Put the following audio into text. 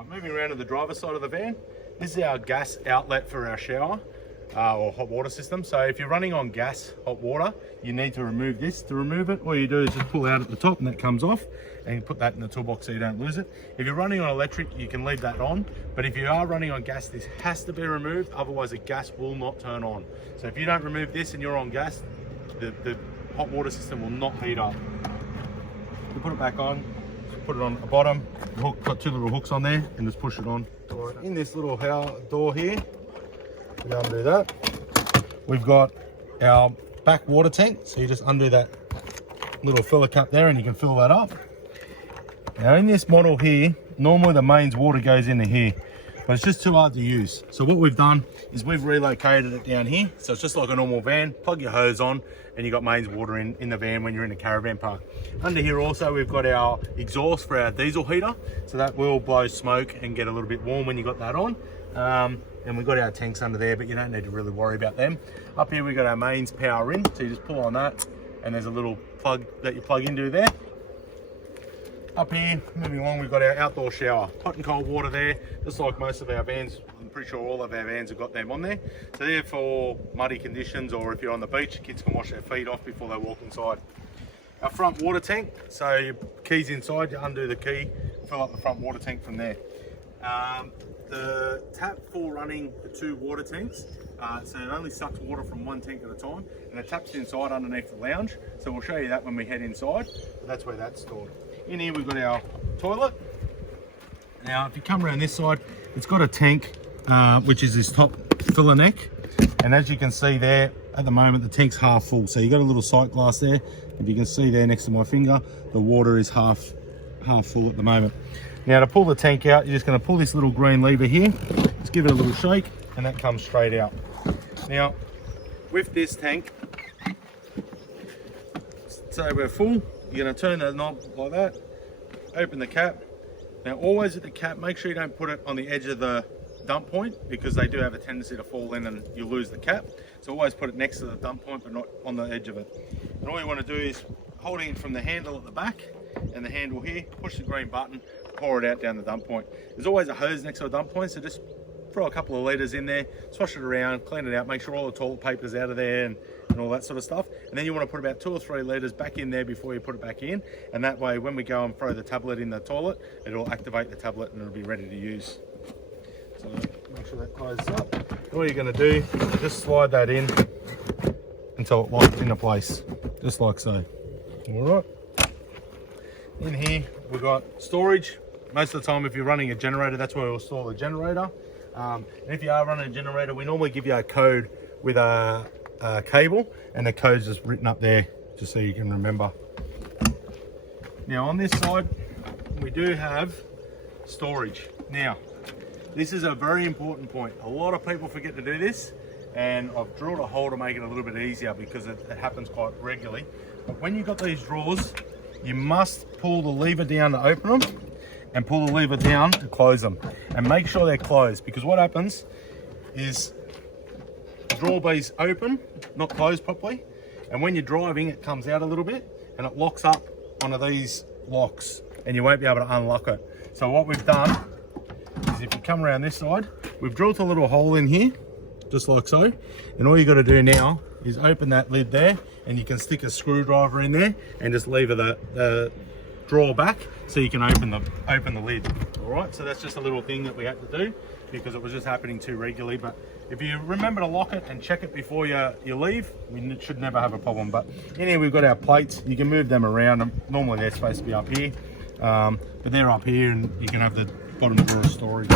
Right, moving around to the driver's side of the van, this is our gas outlet for our shower or hot water system. So if you're running on gas hot water, you need to remove this. To remove it, all you do is just pull out at the top and that comes off, and you put that in the toolbox so you don't lose it. If you're running on electric, you can leave that on, but if you are running on gas, this has to be removed, otherwise the gas will not turn on. So if you don't remove this and you're on gas, the hot water system will not heat up. You put it back on, put it on the bottom, the hook, got two little hooks on there, and just push it on. In this little door here, we undo that. We've got our back water tank, so you just undo that little filler cap there and you can fill that up. Now in this model here, normally the mains water goes into here, but it's just too hard to use. So what we've done is we've relocated it down here. So it's just like a normal van, plug your hose on and you got mains water in the van when you're in a caravan park. Under here also we've got our exhaust for our diesel heater. So that will blow smoke and get a little bit warm when you got that on. And we've got our tanks under there, but you don't need to really worry about them. Up here we've got our mains power in, so you just pull on that and there's a little plug that you plug into there. Up here, moving along, we've got our outdoor shower. Hot and cold water there, just like most of our vans. I'm pretty sure all of our vans have got them on there. So they're for muddy conditions, or if you're on the beach, kids can wash their feet off before they walk inside. Our front water tank, so your key's inside, you undo the key, fill up the front water tank from there. The tap for running the two water tanks, so it only sucks water from one tank at a time, and the tap's inside underneath the lounge, so we'll show you that when we head inside, but that's where that's stored. In here we've got our toilet. Now if you come around this side, it's got a tank which is this top filler neck, and as you can see there at the moment the tank's half full, so you got a little sight glass there. If you can see there next to my finger, the water is half full at the moment. Now to pull the tank out, you're just going to pull this little green lever here, just give it a little shake and that comes straight out. Now with this tank, so we're full, you're going to turn the knob like that, open the cap. Now always at the cap, make sure you don't put it on the edge of the dump point, because they do have a tendency to fall in and you lose the cap. So always put it next to the dump point but not on the edge of it. And all you want to do is hold it from the handle at the back and the handle here, push the green button, pour it out down the dump point. There's always a hose next to the dump point, so just throw a couple of litres in there, swash it around, clean it out, make sure all the toilet paper's out of there and all that sort of stuff. And then you want to put about 2 or 3 litres back in there before you put it back in, and that way when we go and throw the tablet in the toilet, it'll activate the tablet and it'll be ready to use. So make sure that closes up. All you're going to do is just slide that in until it locks into place, just like so. All right. In here we've got storage. Most of the time if you're running a generator, that's where we'll store the generator. And if you are running a generator, we normally give you a code with a cable, and the code's just written up there just so you can remember. Now on this side we do have storage. Now this is a very important point. A lot of people forget to do this, and I've drilled a hole to make it a little bit easier because it happens quite regularly. But when you've got these drawers, you must pull the lever down to open them and pull the lever down to close them, and make sure they're closed, because what happens is the drawer bee's open, not closed properly, and when you're driving it comes out a little bit and it locks up onto these locks and you won't be able to unlock it. So what we've done is, if you come around this side, we've drilled a little hole in here just like so, and all you got to do now is open that lid there, and you can stick a screwdriver in there and just lever the drawer back so you can open the lid. All right, so that's just a little thing that we had to do because it was just happening too regularly. But if you remember to lock it and check it before you leave, we should never have a problem. But in here we've got our plates. You can move them around. Normally they're supposed to be up here, but they're up here, and you can have the bottom drawer of storage.